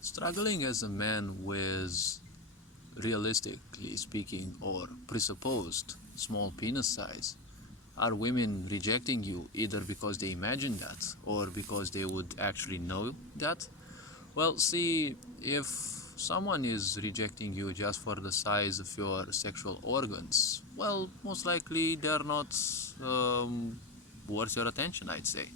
Struggling as a man with, realistically speaking, or presupposed small penis size. Are women rejecting you either because they imagine that or because they would actually know that? Well, see, if someone is rejecting you just for the size of your sexual organs, well, most likely they're not worth your attention, I'd say.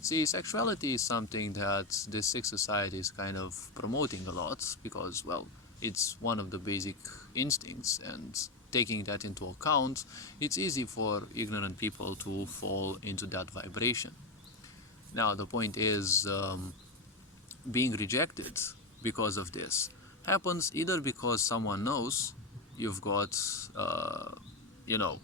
See, sexuality is something that this sick society is kind of promoting a lot because, well, it's one of the basic instincts, and taking that into account, it's easy for ignorant people to fall into that vibration. Now, the point is, being rejected because of this happens either because someone knows you've got, you know,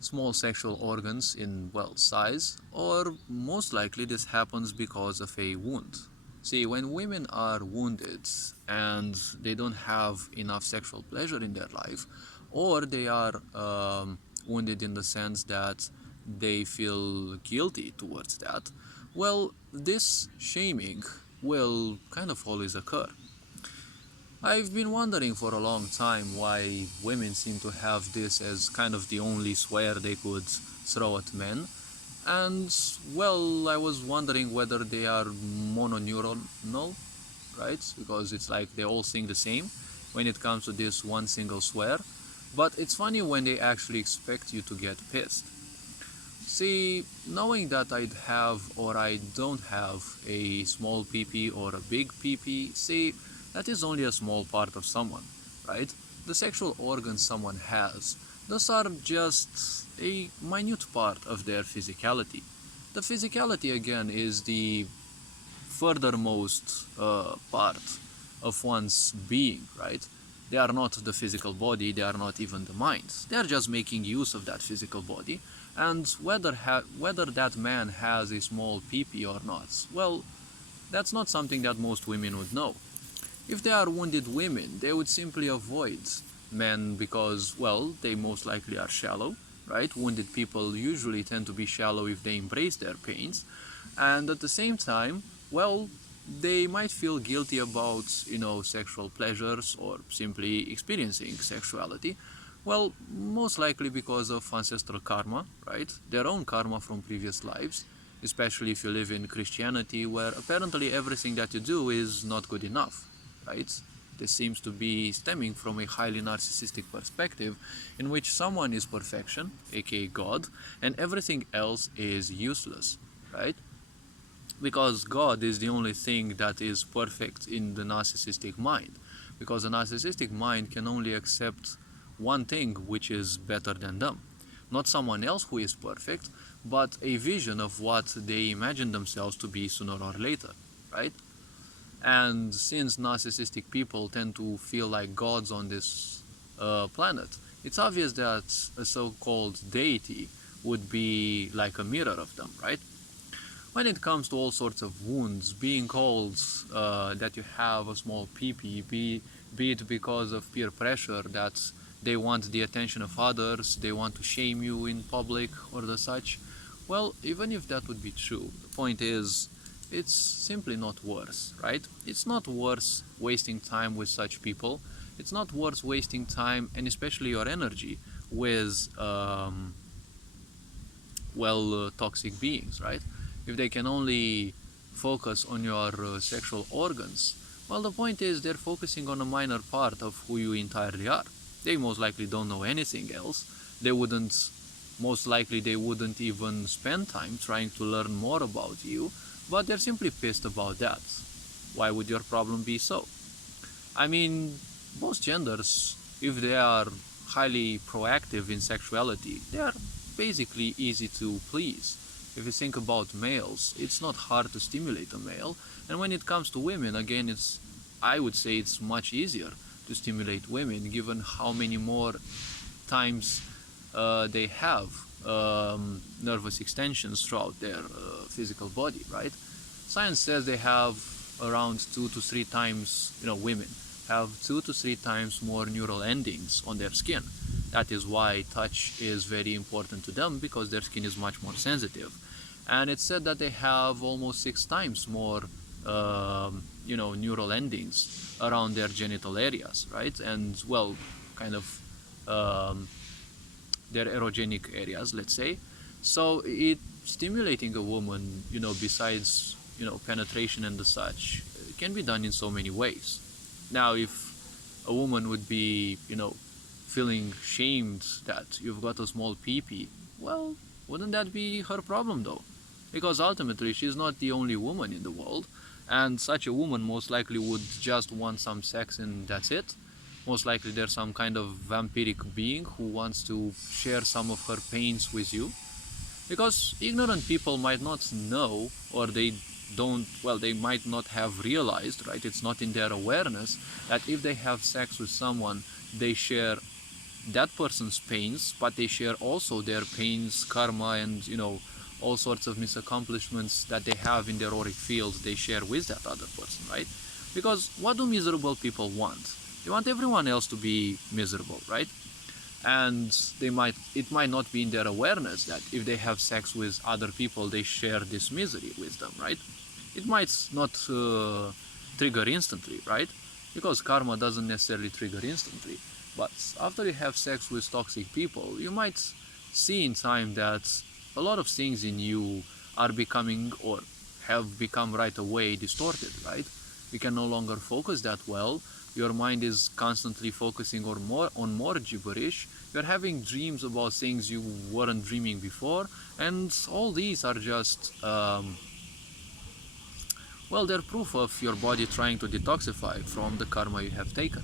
small sexual organs in, well, size, or most likely this happens because of a wound. See, when women are wounded and they don't have enough sexual pleasure in their life, or they are wounded in the sense that they feel guilty towards that, well, this shaming will kind of always occur. I've been wondering for a long time why women seem to have this as kind of the only swear they could throw at men. And, well, I was wondering whether they are mononeuronal, right? Because it's like they all sing the same when it comes to this one single swear. But it's funny when they actually expect you to get pissed. See, knowing that I'd have or I don't have a small PP or a big PP, see, that is only a small part of someone, right? The sexual organs someone has, those are just a minute part of their physicality. The physicality, again, is the furthermost part of one's being, right? They are not the physical body, they are not even the mind. They are just making use of that physical body, and whether that man has a small PP or not, well, that's not something that most women would know. If they are wounded women, they would simply avoid men because, well, they most likely are shallow, right? Wounded people usually tend to be shallow if they embrace their pains, and at the same time, well, they might feel guilty about, sexual pleasures or simply experiencing sexuality. Well, most likely because of ancestral karma, right? Their own karma from previous lives, especially if you live in Christianity, where apparently everything that you do is not good enough, right? This seems to be stemming from a highly narcissistic perspective in which someone is perfection, aka God, and everything else is useless, right? Because God is the only thing that is perfect in the narcissistic mind. Because the narcissistic mind can only accept one thing which is better than them. Not someone else who is perfect, but a vision of what they imagine themselves to be sooner or later, right? And since narcissistic people tend to feel like gods on this planet, it's obvious that a so-called deity would be like a mirror of them, right? When it comes to all sorts of wounds, being called that you have a small PP, be it because of peer pressure that they want the attention of others, they want to shame you in public or the such, well, even if that would be true, the point is, it's simply not worth, right? It's not worth wasting time with such people. It's not worth wasting time, and especially your energy, with toxic beings, right? If they can only focus on your sexual organs, well, the point is they're focusing on a minor part of who you entirely are. They most likely don't know anything else. Most likely they wouldn't even spend time trying to learn more about you, but they're simply pissed about that. Why would your problem be so? I mean, most genders, if they are highly proactive in sexuality, they are basically easy to please. If you think about males, it's not hard to stimulate a male, and when it comes to women, again, I would say it's much easier to stimulate women, given how many more times they have nervous extensions throughout their physical body, right? Science says they have around 2 to 3 times, women have 2 to 3 times more neural endings on their skin. That is why touch is very important to them, because their skin is much more sensitive. And it's said that they have almost 6 times more neural endings around their genital areas, right? And well, kind of um, their erogenic areas, let's say. So it stimulating a woman, besides penetration and the such, can be done in so many ways. Now, if a woman would be, feeling shamed that you've got a small pee-pee, well, wouldn't that be her problem though? Because ultimately she's not the only woman in the world, and such a woman most likely would just want some sex and that's it. Most likely there's some kind of vampiric being who wants to share some of her pains with you, because ignorant people might not know, or they might not have realized, right? It's not in their awareness that if they have sex with someone, they share that person's pains, but they share also their pains, karma, and all sorts of misaccomplishments that they have in their auric fields, they share with that other person, right? Because what do miserable people want? They want everyone else to be miserable, right? And it might not be in their awareness that if they have sex with other people, they share this misery with them, right? It might not trigger instantly, right? Because karma doesn't necessarily trigger instantly. But after you have sex with toxic people, you might see in time that a lot of things in you are becoming, or have become right away, distorted, right? You can no longer focus that well. Your mind is constantly focusing on more gibberish. You're having dreams about things you weren't dreaming before, and all these are just they're proof of your body trying to detoxify from the karma you have taken.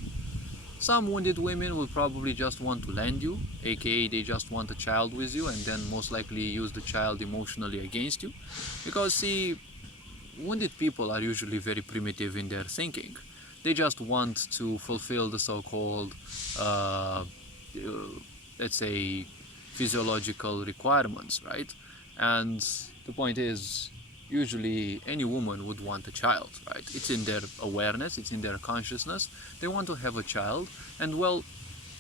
Some wounded women will probably just want to land you, aka they just want a child with you and then most likely use the child emotionally against you. Because see, wounded people are usually very primitive in their thinking. They just want to fulfill the so-called, let's say, physiological requirements, right? And the point is, usually any woman would want a child, right? It's in their awareness, it's in their consciousness. They want to have a child, and well,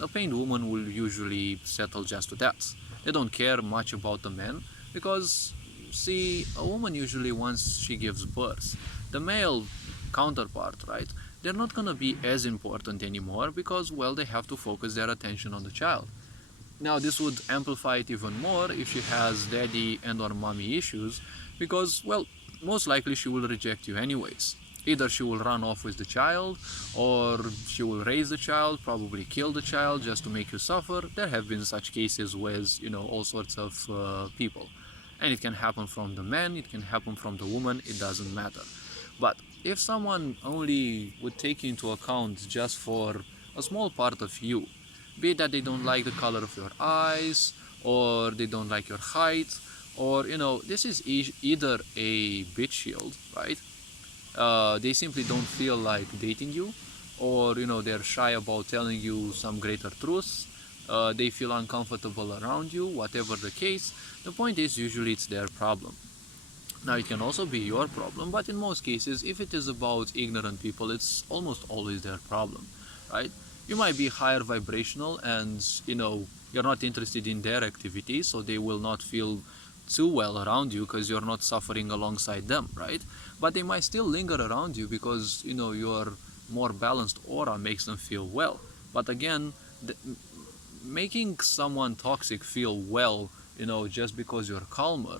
a pained woman will usually settle just to that. They don't care much about the men, because see, a woman usually, once she gives birth, the male counterpart, right, they're not gonna be as important anymore, because well, they have to focus their attention on the child. Now this would amplify it even more if she has daddy and or mommy issues, because well, most likely she will reject you anyways. Either she will run off with the child, or she will raise the child, probably kill the child just to make you suffer. There have been such cases with all sorts of people, and it can happen from the man, it can happen from the woman, it doesn't matter. But if someone only would take into account just for a small part of you, be it that they don't like the color of your eyes, or they don't like your height, or this is either a bitch shield, right? They simply don't feel like dating you, or they're shy about telling you some greater truth. They feel uncomfortable around you, whatever the case. The point is, usually it's their problem. Now it can also be your problem, but in most cases, if it is about ignorant people, it's almost always their problem, right? You might be higher vibrational, and you're not interested in their activities, so they will not feel too well around you because you're not suffering alongside them, right? But they might still linger around you because your more balanced aura makes them feel well. But again, making someone toxic feel well, just because you're calmer,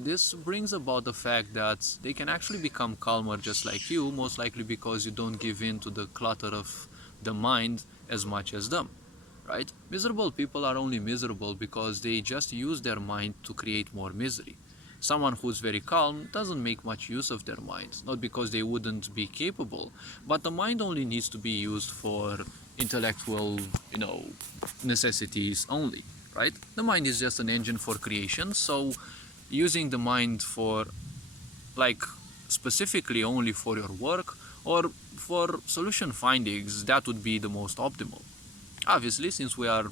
this brings about the fact that they can actually become calmer just like you, most likely because you don't give in to the clutter of the mind as much as them, right? Miserable people are only miserable because they just use their mind to create more misery. Someone who's very calm doesn't make much use of their mind, not because they wouldn't be capable, but the mind only needs to be used for intellectual, necessities only, right? The mind is just an engine for creation, so using the mind for, like, specifically only for your work or for solution findings, that would be the most optimal. Obviously, since we are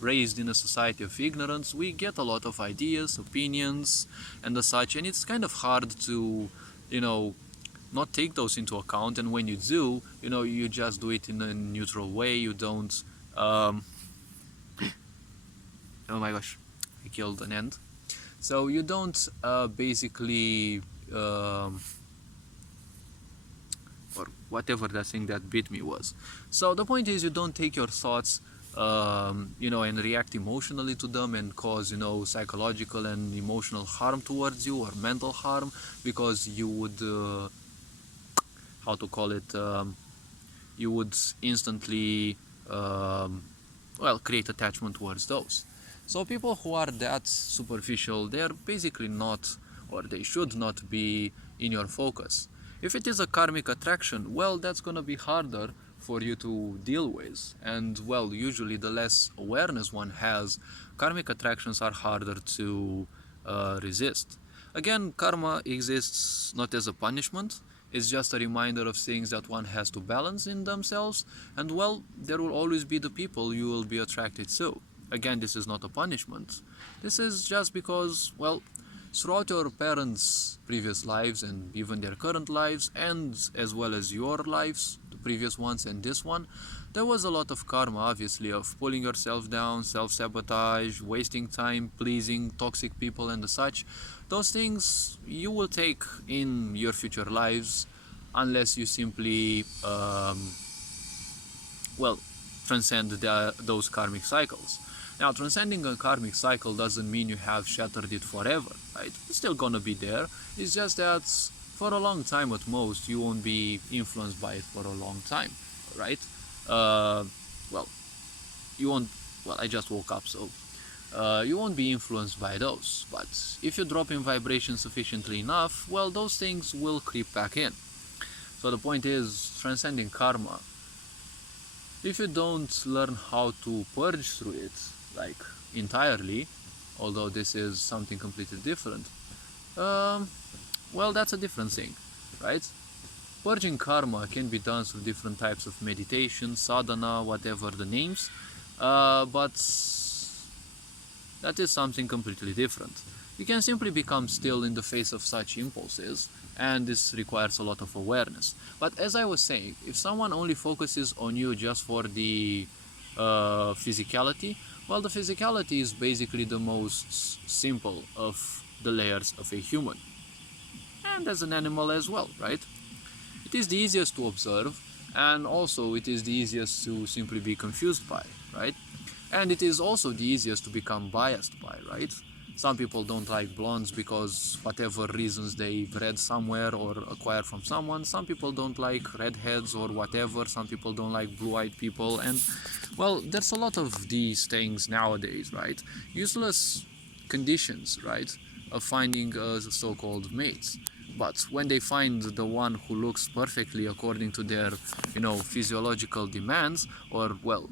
raised in a society of ignorance, we get a lot of ideas, opinions, and the such, and it's kind of hard to, not take those into account. And when you do, you just do it in a neutral way. You don't, oh my gosh, I killed an ant. So you don't basically whatever that thing that bit me was. So the point is, you don't take your thoughts and react emotionally to them and cause psychological and emotional harm towards you, or mental harm, because you would how to call it you would instantly create attachment towards those. So people who are that superficial, they are basically not, or they should not be in your focus. If it is a karmic attraction, well, that's gonna be harder for you to deal with, and well, usually the less awareness one has, karmic attractions are harder to resist. Again, karma exists not as a punishment, it's just a reminder of things that one has to balance in themselves, and well, there will always be the people you will be attracted to. Again, this is not a punishment. This is just because, well, throughout your parents' previous lives and even their current lives, and as well as your lives, the previous ones and this one, there was a lot of karma, obviously, of pulling yourself down, self-sabotage, wasting time, pleasing toxic people and the such. Those things you will take in your future lives unless you simply transcend those karmic cycles. Now, transcending a karmic cycle doesn't mean you have shattered it forever, right? It's still gonna be there. It's just that for a long time at most, you won't be influenced by it for a long time, right? You won't. Well, I just woke up, so you won't be influenced by those. But if you drop in vibration sufficiently enough, well, those things will creep back in. So the point is, transcending karma, if you don't learn how to purge through it, like entirely, although this is something completely different, well, that's a different thing, right? Purging karma can be done through different types of meditation, sadhana, whatever the names, but that is something completely different. You can simply become still in the face of such impulses, and this requires a lot of awareness. But as I was saying, if someone only focuses on you just for the physicality, well, the physicality is basically the most simple of the layers of a human, and as an animal as well, right? It is the easiest to observe, and also it is the easiest to simply be confused by, right? And it is also the easiest to become biased by, right? Some people don't like blondes because whatever reasons they've read somewhere or acquired from someone. Some people don't like redheads or whatever. Some people don't like blue-eyed people. And, well, there's a lot of these things nowadays, right? Useless conditions, right, of finding a so-called mate. But when they find the one who looks perfectly according to their, physiological demands, or, well,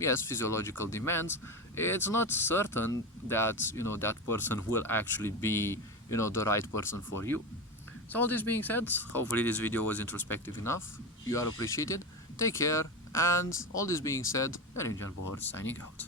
physiological demands, it's not certain that that person will actually be the right person for you. So all this being said, hopefully this video was introspective enough. You are appreciated. Take care, and all this being said, Angel Board signing out.